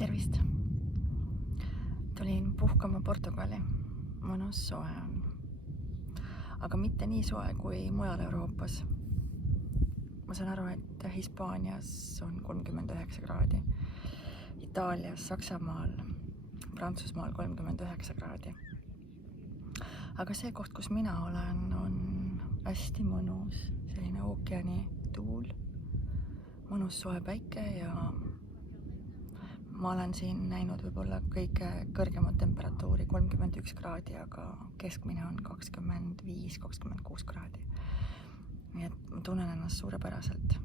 Tervist! Tulin puhkama Portugali. Mõnus soe on. Aga mitte nii soe kui mujal Euroopas. Ma saan aru, et Hispaanias on 39 kraadi. Itaalias, Saksamaal, Prantsusmaal 39 kraadi. Aga see koht, kus mina olen, on hästi mõnus. Selline ookeani tuul, mõnus soe päike ja ma olen siin näinud võib-olla kõige kõrgemat temperatuuri 31 kraadi, aga keskmine on 25-26 kraadi. Nii et ma tunnen ennast suurepäraselt,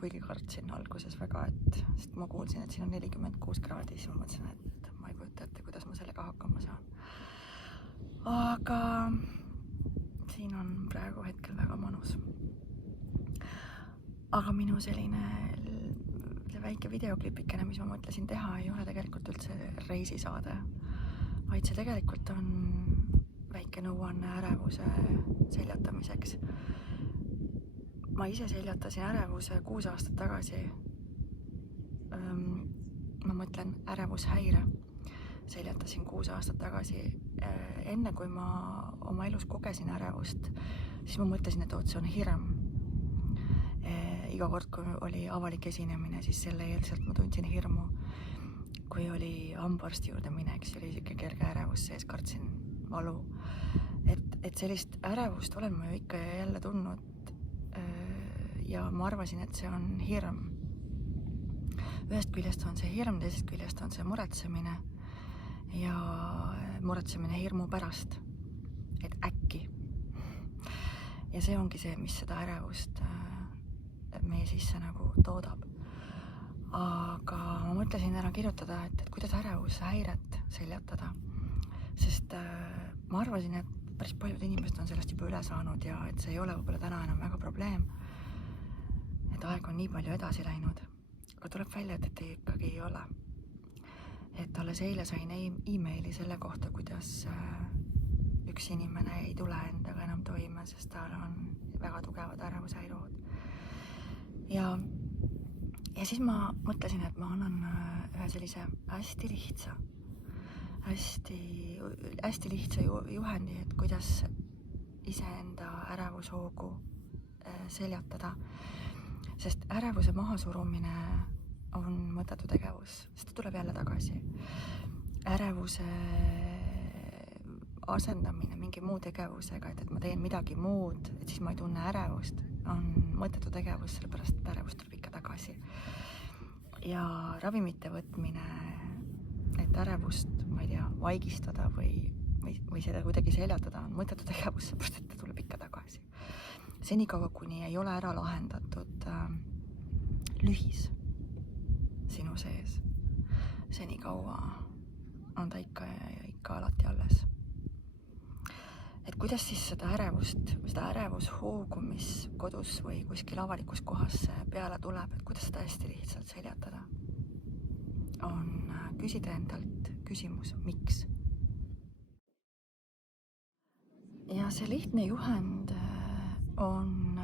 kuigi kartsin alguses väga, sest ma kuulsin, et siin on 46 kraadi, siis ma mõtlesin, et ma ei kujuta ette, kuidas ma sellega hakkama saan. Aga siin on praegu hetkel väga mõnus. Aga minu selline väike videoklipikene, mis ma mõtlesin teha, ei ole tegelikult üldse reisisaade, vaid see tegelikult on väike nõuanne ärevuse seljatamiseks. Ma ise seljatasin ärevuse 6 aastat tagasi. Ma mõtlen ärevushäire. Seljatasin 6 aastat tagasi. Enne kui ma oma elus kogesin ärevust, siis ma mõtlesin, et see on hirm. Iga kord, kui oli avalik esinemine, siis selle eelselt ma tundsin hirmu. Kui oli hambaarsti juurde minek, siis oli siuke kerge ärevus sees, kartsin valu. Et sellist ärevust olen ma ju ikka ja jälle tundnud ja ma arvasin, et see on hirm. Ühest küljest on see hirm, teisest küljest on see muretsemine ja muretsemine hirmu pärast, et äkki. Ja see ongi see, mis seda ärevust meie sisse nagu toodab. Aga ma mõtlesin ära kirjutada, et kuidas ärevushäiret seljatada. Sest ma arvasin, et päris paljud inimesed on sellest juba üle saanud ja et see ei ole võib-olla täna enam väga probleem. Et aeg on nii palju edasi läinud. Aga tuleb välja, et ikkagi ei ole. Et alles eile sain e-maili selle kohta, kuidas üks inimene ei tule endaga enam toime, sest tal on väga tugevad ärevushäirud. Ja siis ma mõtlesin, et ma annan ühe sellise hästi lihtsa juhendi, et kuidas iseenda ärevushoogu seljatada. Sest ärevuse mahasurumine on mõttetu tegevus, sest ta tuleb jälle tagasi. Ärevuse asendamine mingi muu tegevusega, et ma teen midagi muud, et siis ma ei tunne ärevust, on mõttetu tegevus, sellepärast et ärevust tuleb ikka tagasi. Ja ravimite võtmine, et ärevust, ma ei tea, vaigistada või seda kuidagi seljatada, on mõttetu tegevus, sellepärast et ta tuleb ikka tagasi. Senikaua, kuni ei ole ära lahendatud lühis sinu sees, senikaua on ta ikka alati alles. Et kuidas siis seda ärevushoogu, mis kodus või kuskil avalikus kohas peale tuleb, et kuidas seda hästi lihtsalt seljatada, on küsida endalt küsimus, miks? Ja see lihtne juhend on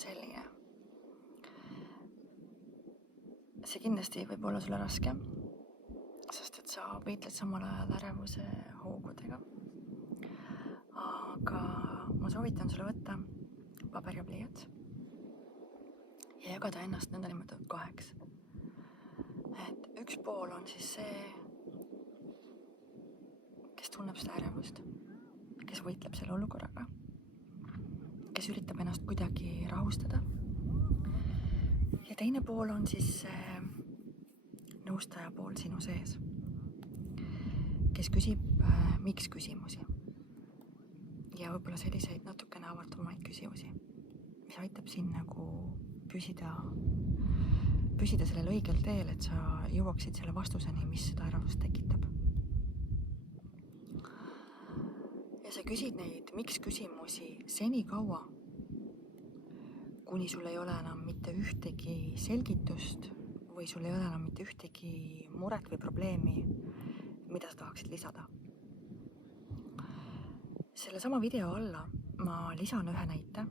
selline. See kindlasti võib olla sulle raske, sest et sa võitled samal ajal ärevuse hoogudega. Aga ma soovitan sulle võtta paber ja pliiats ja jagada ennast nõndanimetatud 2. Et üks pool on siis see, kes tunneb seda ärevust, kes võitleb selle olukorraga, kes üritab ennast kuidagi rahustada. Ja teine pool on siis see nõustaja pool sinu sees, kes küsib miks küsimusi. Ja võib-olla selliseid natukene avatumaid küsimusi, mis aitab siin nagu püsida sellel õigel teel, et sa jõuaksid selle vastuseni, mis seda ärevust tekitab. Ja sa küsid neid miks küsimusi senikaua, kuni sul ei ole enam mitte ühtegi selgitust või sul ei ole enam mitte ühtegi muret või probleemi, mida sa tahaksid lisada. Selle sama video alla ma lisan ühe näite,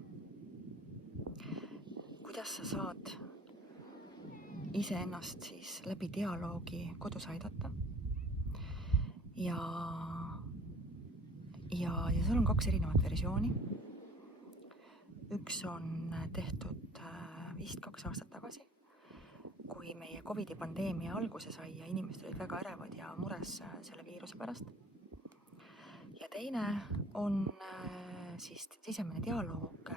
kuidas sa saad iseennast siis läbi dialoogi kodus aidata. Ja seal on 2 erinevat versiooni. Üks on tehtud vist 2 aastat tagasi, kui meie Covidi pandeemia alguse sai ja inimesed olid väga ärevad ja mures selle viiruse pärast. Ja teine on siis sisemine dialoog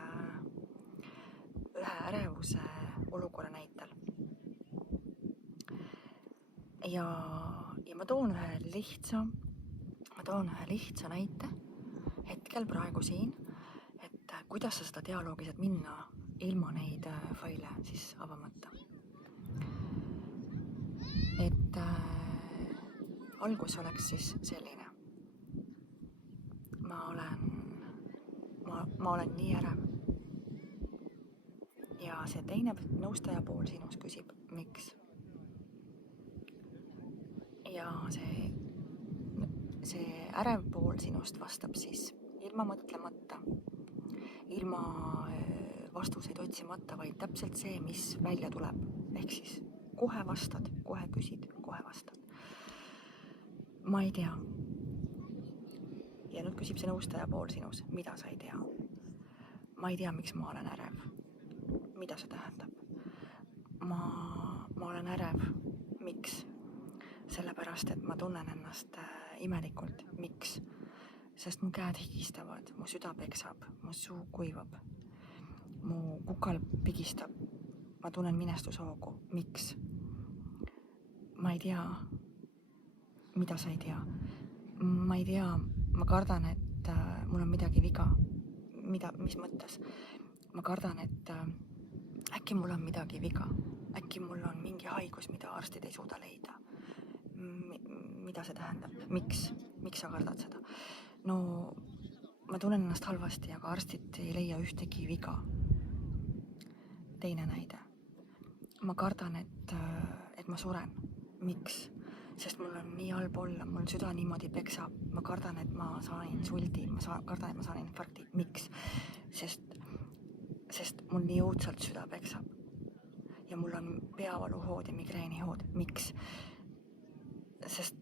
ühe ärevuse olukorra näitel. Ja ma toon ühe lihtsa näite hetkel praegu siin, et kuidas sa seda dialoogi saad minna ilma neid faile siis avamata. Et algus oleks siis selline. Ma olen nii ärev. Ja see teine nõustaja pool sinus küsib, miks? Ja see ärev pool sinust vastab siis ilma mõtlemata, ilma vastuseid otsimata, vaid täpselt see, mis välja tuleb. Ehk siis kohe vastad, kohe küsid, kohe vastad. Ma ei tea. Ja nüüd küsib see nõustaja pool sinus, mida sa ei tea. Ma ei tea, miks ma olen ärev. Mida see tähendab? Ma olen ärev. Miks? Sellepärast, et ma tunnen ennast imelikult. Miks? Sest mu käed higistavad, mu süda peksab, mu suu kuivab, mu kukal pigistab, ma tunnen minestustoogu. Miks? Ma ei tea. Mida sa ei tea? Ma ei tea, ma kardan, et mul on midagi viga. Mis mõttes? Ma kardan, et äkki mul on midagi viga. Äkki mul on mingi haigus, mida arstid ei suuda leida. Mida see tähendab? Miks sa kardad seda? No, ma tunnen ennast halvasti, aga arstid ei leia ühtegi viga. Teine näide. Ma kardan, et ma suren. Miks? Sest mul on nii halb olla, mul süda niimoodi peksab. Ma kardan, et ma saan insuldi, kardan, et ma saan infarkti. Miks? Sest mul nii õudselt süda peksab. Ja mul on peavaluhood ja migreenihood. Miks? Sest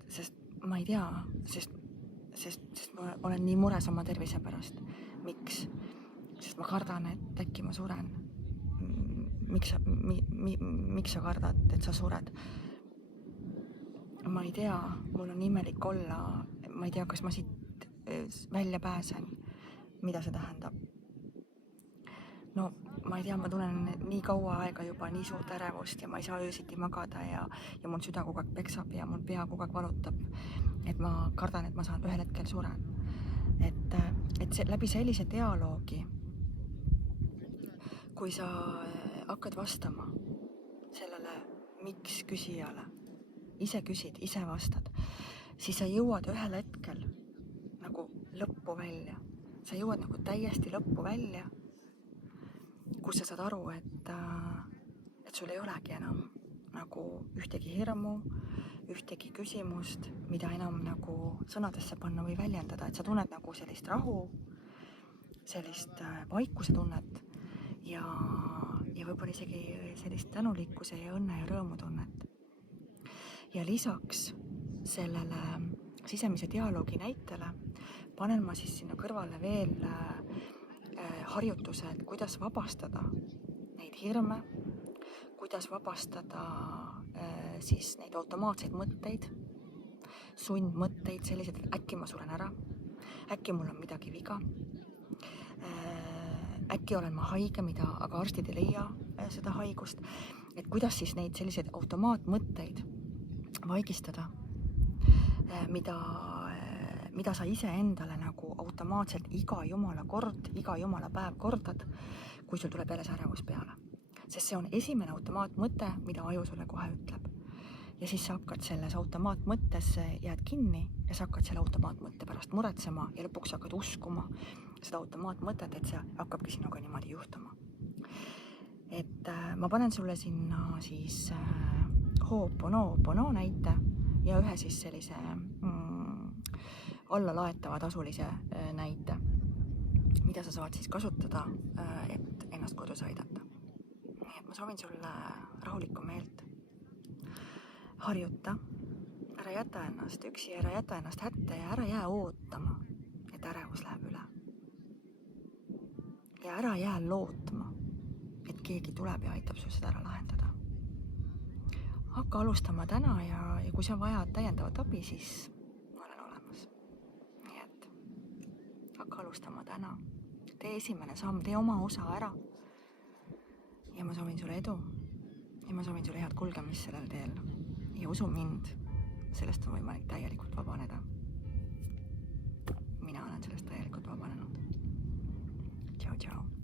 ma ei tea, sest ma olen nii mures oma tervise pärast. Miks? Sest ma kardan, et äkki ma suren. Miks sa kardad, et sa sured? Ma ei tea, mul on imelik olla, ma ei tea, kas ma siit välja pääsen, mida see tähendab. No, ma ei tea, ma tunnen nii kaua aega juba nii suurt ärevust ja ma ei saa öösiti magada ja mul süda kogu aeg peksab ja mul pea kogu aeg valutab, et ma kardan, et ma saan ühel hetkel suren. Et läbi sellise dialoogi, kui sa hakkad vastama sellele miks küsijale, ise küsid, ise vastad, siis sa jõuad ühel hetkel nagu lõppu välja. Sa jõuad nagu täiesti lõppu välja, kus sa saad aru, et sul ei olegi enam nagu ühtegi hirmu, ühtegi küsimust, mida enam nagu sõnadesse panna või väljendada, et sa tunned nagu sellist rahu, sellist vaikuse tunnet ja võib-olla isegi sellist tänulikkuse ja õnne ja rõõmu tunnet. Ja lisaks sellele sisemise dialoogi näitele panen ma siis sinna kõrvale veel harjutused, kuidas vabastada neid hirme, kuidas vabastada siis neid automaatseid mõtteid, sundmõtteid, sellised, et äkki ma suren ära, äkki mul on midagi viga, äkki olen ma haige, aga arstid ei leia seda haigust, et kuidas siis neid selliseid automaatmõtteid vaigistada, mida sa ise endale nagu automaatselt iga jumala päev kordad, kui sul tuleb jälle see ärevus peale. Sest see on esimene automaatmõte, mida aju sulle kohe ütleb. Ja siis sa hakkad selles automaatmõttesse, jääd kinni ja sa hakkad selle automaatmõtte pärast muretsema ja lõpuks hakkad uskuma seda automaatmõtet, et see hakkabki sinuga niimoodi juhtuma. Et ma panen sulle sinna siis Ho'oponopono näite ja ühe siis sellise allalaetava tasulise näite, mida sa saad siis kasutada, et ennast kodus aidata. Nii et ma soovin sulle rahulikku meelt harjuta, ära jäta ennast üksi, ära jäta ennast hätta ja ära jää ootama, et ärevus läheb üle. Ja ära jää lootma, et keegi tuleb ja aitab sul seda ära lahendada. Hakka alustama täna ja kui sa vajad täiendavat abi, siis ma olen olemas. Nii et hakka alustama täna. Tee esimene samm, tee oma osa ära. Ja ma soovin sulle edu ja ma soovin sulle head kulgemist sellel teel. Ja usu mind, sellest on võimalik täielikult vabaneda. Mina olen sellest täielikult vabanenud. Tšau, tšau.